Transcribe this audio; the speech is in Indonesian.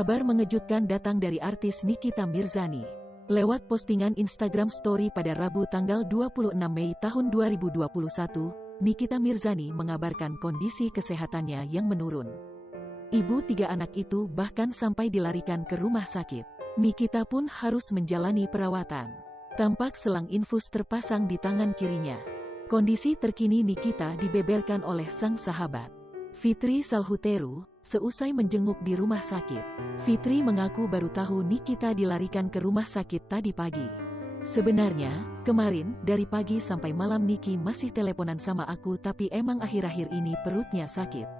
Kabar mengejutkan datang dari artis Nikita Mirzani. Lewat postingan Instagram Story pada Rabu tanggal 26 Mei tahun 2021, Nikita Mirzani mengabarkan kondisi kesehatannya yang menurun. Ibu 3 anak itu bahkan sampai dilarikan ke rumah sakit. Nikita pun harus menjalani perawatan. Tampak selang infus terpasang di tangan kirinya. Kondisi terkini Nikita dibeberkan oleh sang sahabat, Fitri Salhuteru, seusai menjenguk di rumah sakit. Fitri mengaku baru tahu Nikita dilarikan ke rumah sakit tadi pagi. Sebenarnya, kemarin, dari pagi sampai malam Niki masih teleponan sama aku tapi emang akhir-akhir ini perutnya sakit.